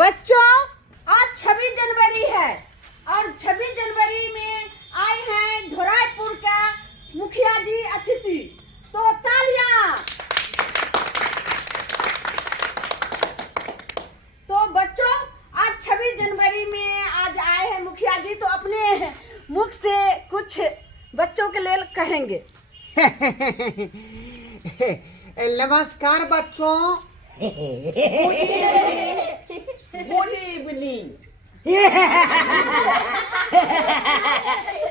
बच्चों, आज 26 जनवरी है और 26 जनवरी में आए हैं ढोराईपुर का मुखिया जी अतिथि, तो तालियां। तो बच्चों, आज 26 जनवरी में आज आए हैं मुखिया जी, तो अपने मुख से कुछ बच्चों के लिए कहेंगे। नमस्कार बच्चों, गुड इवनिंग।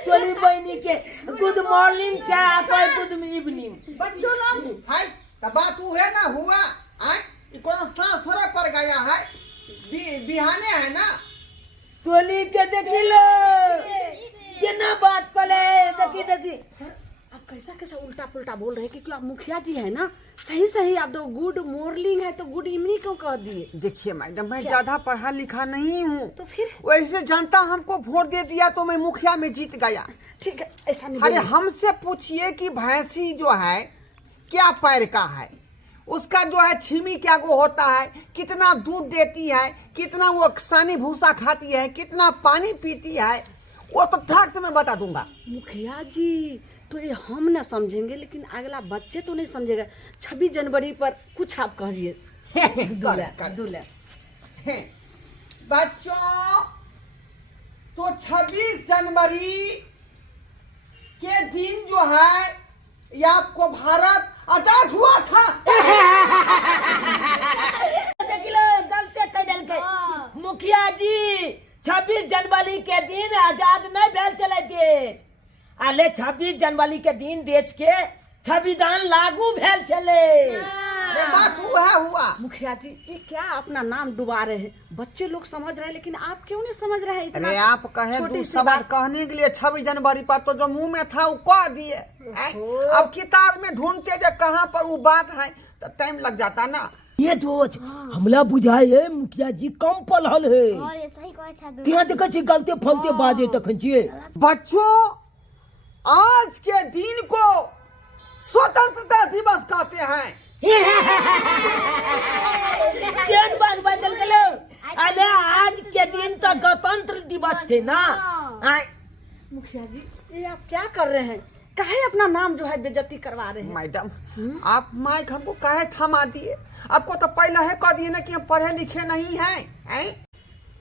तोरी बहनी के गुड मॉर्निंग चाहे गुड इवनिंग। बच्चों लोग हाय तब बात है ना हुआ आय कोनो सांस थोड़ा पड़ गया है, बिहाने है ना। तोली के देखी लो केना बात करे, देखी देखी। सर, आप कैसा कैसा उल्टा पुल्टा बोल रहे हैं, क्योंकि आप मुखिया जी है ना। सही सही आप तो गुड मॉर्निंग है तो गुड इवनिंग क्यों कह दिए? देखिए मैडम, मैं ज्यादा पढ़ा लिखा नहीं हूँ, तो फिर वैसे जनता हमको वोट दे दिया तो मैं मुखिया में जीत गया। ठीक है, ऐसा नहीं अरे बोलिए। हमसे पूछिए कि भैंसी जो है क्या पैर का है, उसका जो है छीमी क्या वो होता है, कितना दूध देती है, कितना वो सानी भूसा खाती है, कितना पानी पीती है, वो तो ठाक से मैं बता दूंगा। मुखिया जी तो ये हम ना समझेंगे, लेकिन अगला बच्चे तो नहीं समझेगा। 26 जनवरी पर कुछ आप कहिए। दूल्हा बच्चों, तो 26 जनवरी के दिन जो है ये आपको भारत आजाद हुआ था। देखी लो गलते कह दिल के मुखिया जी 26 जनवरी के दिन आजाद नहीं भेल चले देश। आले 26 जनवरी के दिन देश के संविधान लागू भेल चले। अरे बात हुआ। मुखिया जी ये क्या अपना नाम डुबा रहे हैं? बच्चे लोग समझ रहे हैं, लेकिन आप क्यों नहीं समझ रहे हैं? इतना अरे आप कहे छोटी दो सी शब्द बात। कहने के लिए 26 जनवरी पर तो जो मुंह में था वो कह दिए। अब किताब में ढूंढते जो कहाँ पर वो बात है तो टाइम लग जाता ना। ये दोच हमला बुझाए है मुखिया जी कम पढ़ल है। और ऐसा ही कोई अच्छा तिहा देखे छी गलते फलते बाजे तखन छिए। बच्चों, आज के दिन को स्वतंत्रता दिवस कहते हैं। केन बात बदल गेलो। अरे आज के दिन तो गणतंत्र दिवस थे ना। आय मुखिया जी ये आप क्या कर रहे हैं? काहे अपना नाम जो है बेइज्जती करवा रहे हैं? मैडम, आप माइक हमको काहे थमा दिए? आपको तो पहले है कह दिए ना कि हम पढ़े लिखे नहीं हैं।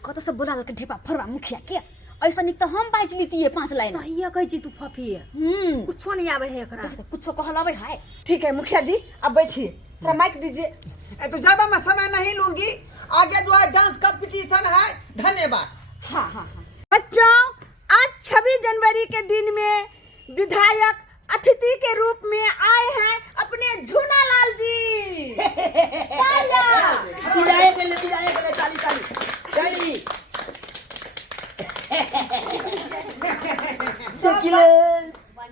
कत से बोला के ढेपा फरवा मुखिया के ऐसा निक तो हम बाज लीती है 5 लाइन। सही है, कही जी तू फफी है। कुछो नहीं आवे है एकरा, कुछो कहलावे है। ठीक है मुखिया जी, अब बैठिए, थोड़ा माइक दीजिए। तो ज्यादा मैं समय नहीं लूंगी, आगे जो है डांस कंपटीशन है। धन्यवाद। हाँ। बच्चों, आज 26 जनवरी के दिन में विधायक अतिथि के रूप में आए हैं अपने झूनालाल जी। बिदाई के ताली। देखिले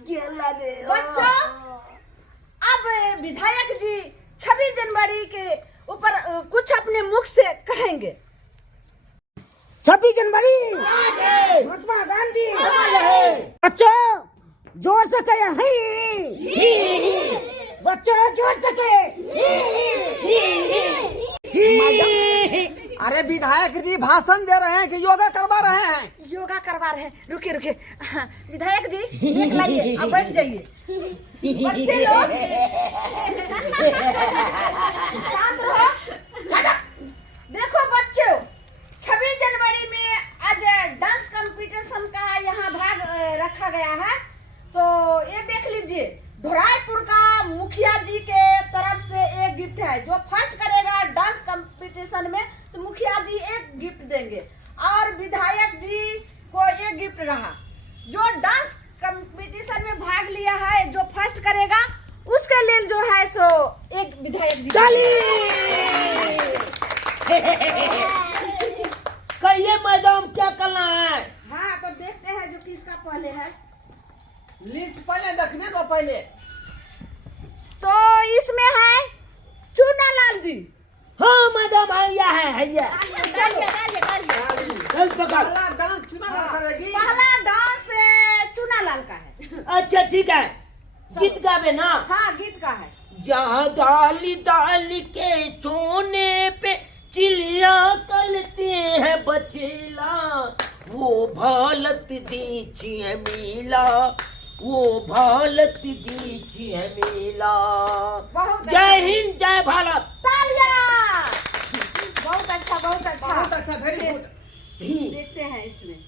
के लागे। बच्चों, अब विधायक जी 26 जनवरी के ऊपर कुछ अपने मुख से कहेंगे। 26 जनवरी महात्मा गांधी। बच्चों जोर से कहे बच्चों जोर से अरे विधायक जी भाषण दे रहे हैं कि योगा करवा रहे हैं? योगा करवा रहे हैं। रुकिए। हाँ, विधायक जी देख लाइए, अब बैठ जाइए। बच्चे लोग शांत रहो। देखो बच्चों, 26 जनवरी में आज डांस कंपटीशन का यहाँ भाग रखा गया है, तो ये देख लीजिए। ढोराईपुर का मुखिया जी के तरफ से एक गिफ्ट है। जो फर्स्ट करेगा डांस कंपटीशन में तो मुखिया जी एक गिफ्ट देंगे, और विधायक जी को एक गिफ्ट रहा। जो डांस कंपटीशन में भाग लिया है, जो फर्स्ट करेगा उसके लिए जो है सो एक विधायक जी। कहिए मैडम क्या करना है? हाँ, तो देखते हैं जो किसका पहले है। लिस्ट पहले देखने दो पहले। तो इसमें है चूनालाल जी। हाँ मैडम भैया है चलिए। चल पकड़। पहला डांस चुनाव करेगी। पहला डांस चूनालाल का है। अच्छा ठीक है, गीत गावे ना। हाँ, गीत का है। जहाँ डाली के सोने पे चिड़िया कलते भारत दीजिए मिला, वो भारत दीजिए मिला। बहुत जय हिंद, जय भारत। तालियां। बहुत अच्छा, बहुत अच्छा। बहुत अच्छा, वेरी गुड। देखते हैं इसमें।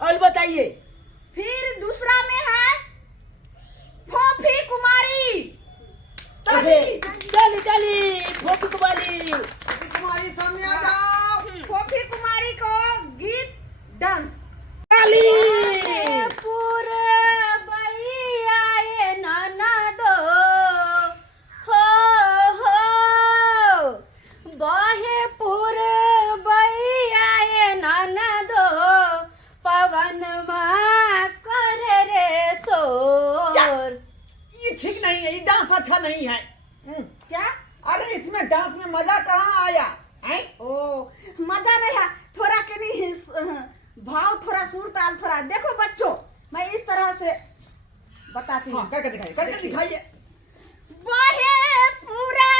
और बताइए। फिर दूसरा में है फोफी कुमारी। ताली। चली चली फोफी कुमारी। तुम्हारी सामने आ जाओ। फोफी कुमारी को गीत डांस। ताली। ये ठीक नहीं है, ये डांस अच्छा नहीं है। क्या? अरे इसमें डांस में मजा कहाँ आया है? ओ मजा नहीं है, थोड़ा के नहीं भाव, थोड़ा सुर ताल, थोड़ा देखो बच्चों, मैं इस तरह से बताती हूँ। हाँ, करके दिखाइए, करके दिखाइए। बहे पूरा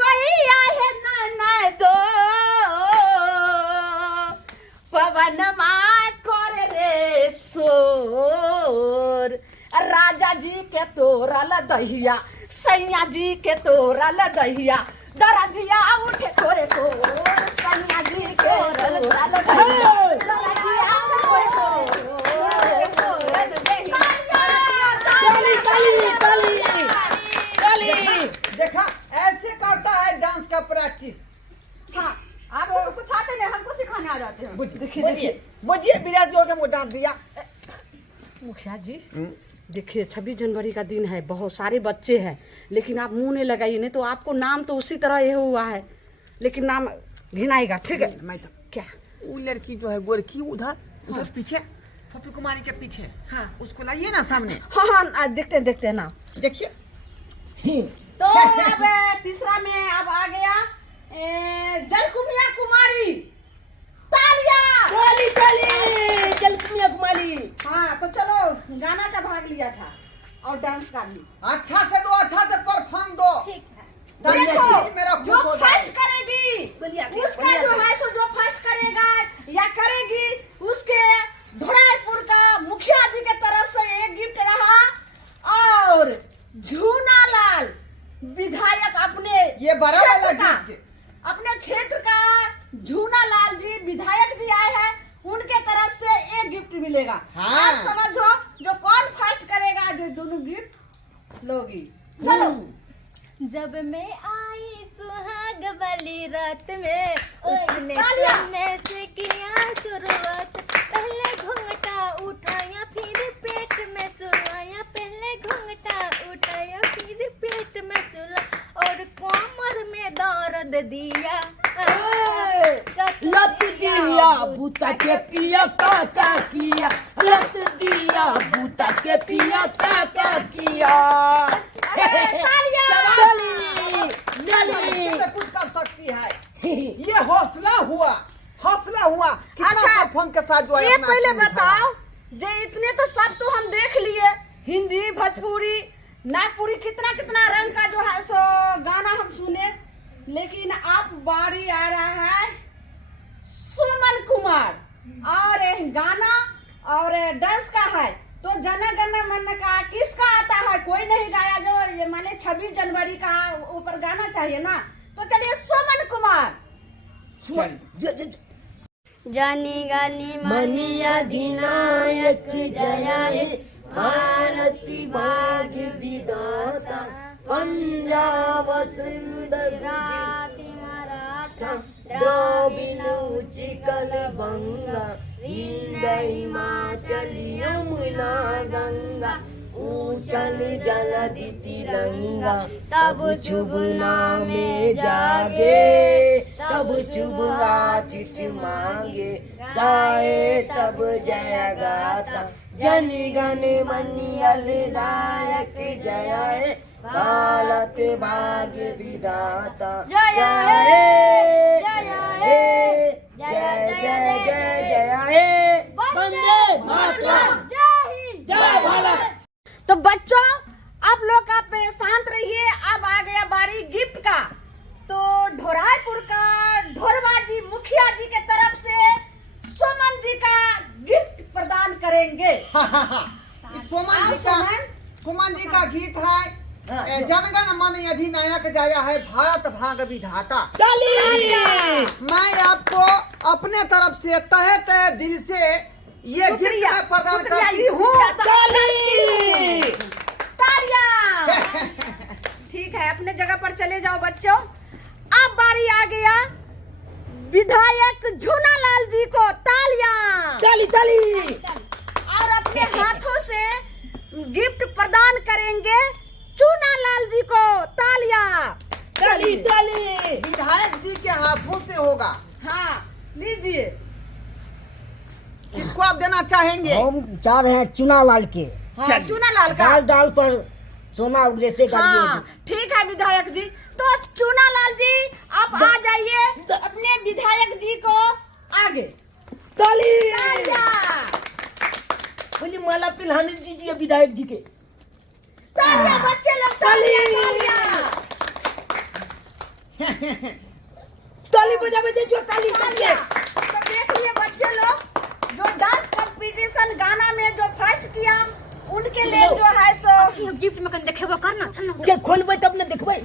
बहिया है नाना दो, पवन माँ कर रे शोर, राजा जी के तोरल दहिया, सैया जी के तोरल दहिया, दरदिया उठे कोरे कोर, सैया जी के तोरल दहिया, दरदिया उठे कोरे कोर, ताली ताली ताली ताली। देखा, ऐसे करता है डांस का प्रैक्टिस। हाँ, आपको तो कुछ आते नहीं, हमको सिखाने आ जाते हैं। बुझिए विराट जो के डांस दिया। मुखिया जी देखिए 26 जनवरी का दिन है, बहुत सारे बच्चे हैं, लेकिन आप मुंह नहीं लगाइए, नहीं तो आपको नाम तो उसी तरह ये हुआ है, लेकिन नाम घिनाएगा, ठीक है? मैं तो क्या? वो लड़की जो है गोरखी उधर उधर पीछे, फोफी कुमारी के पीछे, हाँ। उसको लाइए ना सामने। हाँ देखते हैं ना। देखिए। तो अब तीसरा में अब आ गया जलकुमिया कुमारी। तालियां। ताली ताली जलकुमिया कुमारी। हाँ, तो चलो गाना का भाग लिया था और डांस का भी। अच्छा से दो, अच्छा से परफॉर्म दो। ठीक है। तालियां देखो, चाहिए, मेरा खुश जो हो जाए। फर्स्ट करेगी बढ़िया, उसका बढ़िया। जो है सो जो फर्स्ट करेगा या करेगी उसके धोराईपुर का मुखिया जी के तरफ से एक गिफ्ट रहा, और झूना लाल विधायक अपने ये बड़ा वाला क्षेत्र का, गिफ्ट। अपने क्षेत्र का झूना लाल जी विधायक जी आए हैं, उनके तरफ से एक गिफ्ट मिलेगा। हाँ। आप समझो जो कौन फर्स्ट करेगा, जो दोनों गिफ्ट लोगी। चलो। जब मैं आई सुहाग वाली रात में, उसने तालियां। समय से किया शुरुआत, पहले घूंघटा उठाया फिर पेट में सुलाया, पहले घूंघटा उठाया फिर पेट में सुला, और कमर में दर्द दिया। लत दिया बूता के पिया का किया, लत दिया बूता के पिया का किया। में कुछ कर सकती है। ये हौसला हुआ, हौसला हुआ। कितना अच्छा, परफॉर्म के साथ जो है ये अपना पहले एक्टिंग बताओ, जो इतने तो सब तो हम देख लिए, हिंदी, भोजपुरी, नागपुरी, कितना कितना रंग का जो है सो गाना हम सुने, लेकिन अब बारी आ रहा है सुमन कुमार, और गाना और डांस का है। तो जन गण मन का किसका आता है? कोई नहीं गाया, जो ये माने 26 जनवरी का ऊपर गाना चाहिए ना, तो चलिए सुमन कुमार। चल। जानी गानी मनी अधिनायक जया हे, भारती भाग्य विधाता, पंजाब सिंध गुजरात मराठा, द्रविड़ उच्चकल बंगा, विंध्य हिमाचल यमुना गंगा, ऊंचल जलधि तिरंगा, तब शुभ नामे जागे, तब शुभ आशीष मांगे, गाए तब जय गाता, जन गण मन अधिनायक जय हे, भारत भाग्य विधाता, जय हे जय हे जय जय जय जय हे, वंदे मातरम, जय भारत। तो बच्चों, आप लोग आप शांत रहिए, अब आ गया बारी गिफ्ट का। तो ढोराईपुर का ढोरवा जी मुखिया जी के तरफ से सुमन जी का गिफ्ट करेंगे। सुमन जी का गीत है जनगण मन अधिनायक जया है भारत भाग विधाता। मैं आपको अपने तरफ से तहे तहे दिल से ये गीत प्रदान करती हूँ। ठीक है, अपने जगह पर चले जाओ बच्चों। अब बारी आ गया विधायक झूनालाल जी को तालियां। और अपने हाथों से गिफ्ट प्रदान करेंगे चूनालाल जी को। तालियां। विधायक जी के हाथों से होगा। हाँ, लीजिए। किसको आप देना चाहेंगे? हम चाह रहे हैं चूनालाल के। हाँ, चूनालाल का। डाल पर सोना उगले से हाँ, ठीक है विधायक जी। तो चूनालाल जी आप आ जाइए अपने विधायक जी को आगे। बोलिए माला पिलहानी दीजिए विधायक जी के। तालियां बच्चे लोग, तालियां। ताली बजावे जो ताली बजाइए। तो देखिए बच्चे लोग, जो डांस कंपटीशन गाना में जो फर्स्ट किया उनके लिए जो है सो गिफ्ट में कन देखेबो करना चल ना। के खोलबै तब न देखबै।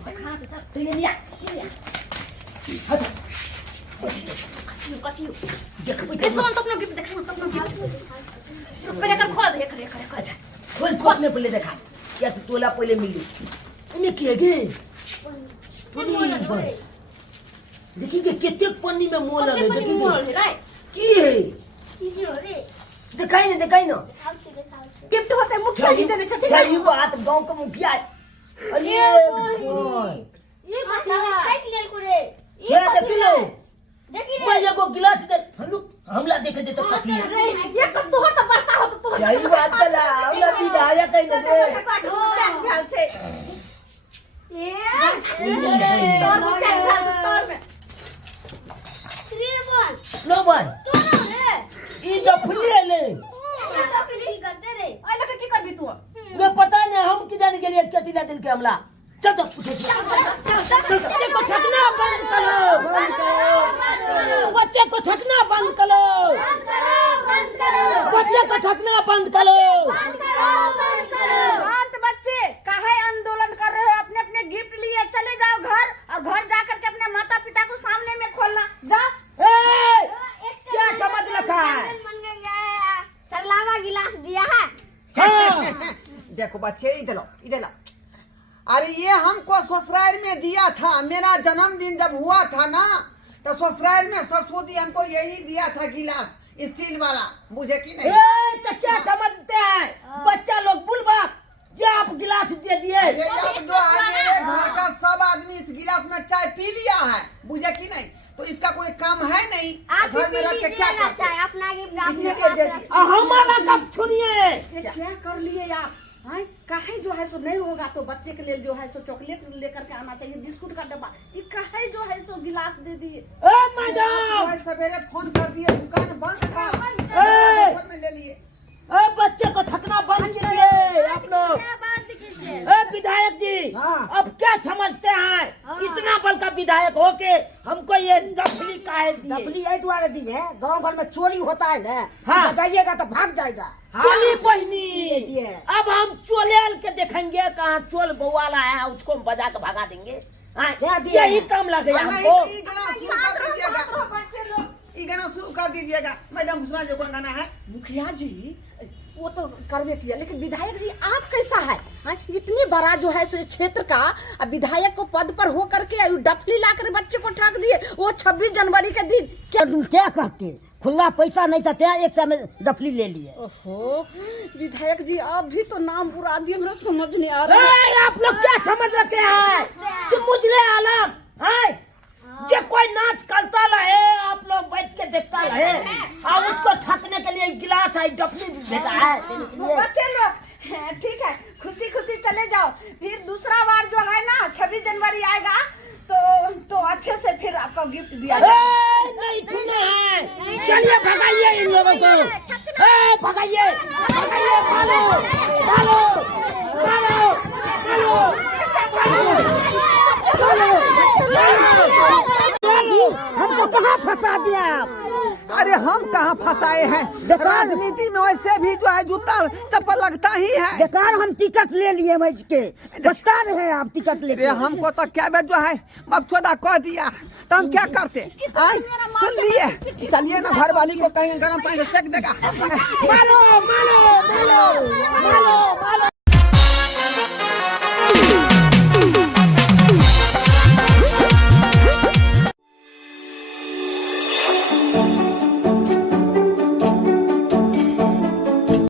कथी देखबै तो अपना गिफ्ट देखा ना, अपना गिफ्ट पहले कर खोल देख रे करे। अच्छा खोल ने पहले देखा क्या तो तोला पहले मिली इने के गे देखी के केते पन्नी में मोल है। देखी की है दिखाई ना गिफ्ट होते मुखिया जी देने छथिन। सही बात, गांव के मुखिया। अरे ये मसाला फेंक लेल करे। ये देखी लो देखी मैं एगो गिलास दे हमला देखे दे तो कथी है। ये सब तोहर तो बड़का हो तो तोहर सही बात कला हमरा विधायक है न दे। नो भाई ई तो फुले ले की करबी तू? मैं पता नहीं हम की जाने के लिए कथी ला दिल के हमला। चल तो पूछे बच्चे को थकना बंद करो। बच्चे को थकना बंद करो। बच्चे को थकना बंद करो। शांत बच्चे, काहे आंदोलन कर रहे हो? अपने अपने गिफ्ट लिए चले जाओ घर, और घर जाकर के अपने माता पिता को सामने में खोलना। जाओ। क्या समझ रखा है? सरलावा गिलास दिया है। हाँ। देखो बच्चे इधर लो। अरे ये हमको ससुराल में दिया था। मेरा जन्मदिन जब हुआ था ना तो ससुराल में ससुर जी हमको यही दिया था गिलास स्टील वाला। मुझे की नहीं तो क्या समझते हैं बच्चा लोग बुलबक जो आप गिलास दे दिए। अब जो है मेरे घर का सब आदमी इस गिलास में चाय पी लिया है। मुझे की नहीं तो इसका कोई काम है नहीं। घर में रख के क्या करते हैं? अपना गिफ्ट इसीलिए दे दिया। हमारा कब सुनिए क्या कर लिए आप? हाँ, काहे जो है सो नहीं होगा तो बच्चे के लिए जो है सो चॉकलेट लेकर के आना चाहिए, बिस्कुट का डब्बा। ये काहे जो है सो गिलास दे दिए? मैडम आज सवेरे फोन कर दिए, दुकान बंद था, फोन में ले लिए। बच्चे को थकना बंद कीजिए आप लोग। विधायक जी अब क्या समझते हैं? इतना बड़ का विधायक हो के हमको ये डफली काहे दिए? डफली यही द्वारा दी है, गांव भर में चोरी होता है ना। हाँ। बजाइएगा तो भाग जाएगा। चोली बहनी दिए। अब हम चोलेल के देखेंगे कहाँ चोल बउवाला है, उसको हम बजा के भगा देंगे। क्या दिया यही है? काम लगे नहीं, हमको। ये गाना शुरू कर दीजिएगा। बच्चे लोग, ये गाना शुरू कर दीजिएगा। मैडम दूसरा जो कौन गाना है? मुखिया जी वो तो करवे किया, लेकिन विधायक जी आप कैसा है? हाँ, इतनी बड़ा जो है सो क्षेत्र का अब विधायक को पद पर हो करके डफली ला कर बच्चे को ठग दिए, वो 26 जनवरी के दिन। क्या तुम क्या कहते? खुला पैसा नहीं था त्या एक समय डफली ले लिए। ओहो विधायक जी आप भी तो नाम बुरा दिए, मेरा समझ नहीं आ रहा। आप लोग क्या समझ रखे हैं कि मुझे आलम है? जो कोई नाच करता रहे आप लोग बैठ के देखता रहे और उसको थकने के लिए गिलास है डफली भेजा है। बच्चे लोग ठीक है, खुशी खुशी चले जाओ। फिर दूसरा बार जो है ना 26 जनवरी आएगा तो अच्छे से फिर आपको गिफ्ट दिया जाएगा। नहीं छूना है, चलिए भगाइए इन लोगों को। भगाइए भगाइए, मारो मारो मारो मारो। हमको कहाँ फंसा दिया आप? अरे हम कहाँ फंसाए हैं, राजनीति में वैसे भी जो है जूता चप्पल लगता ही है। बेकार हम टिकट ले लिए मैच के, पछता रहे हैं आप टिकट अरे लेके। हमको तो क्या बे जो है मबचोदा कह दिया, तो हम क्या करते? सुन लिए, चलिए ना घर वाली को कहीं गर्म पानी से सेक देगा। मारो मारो मारो मारो मारो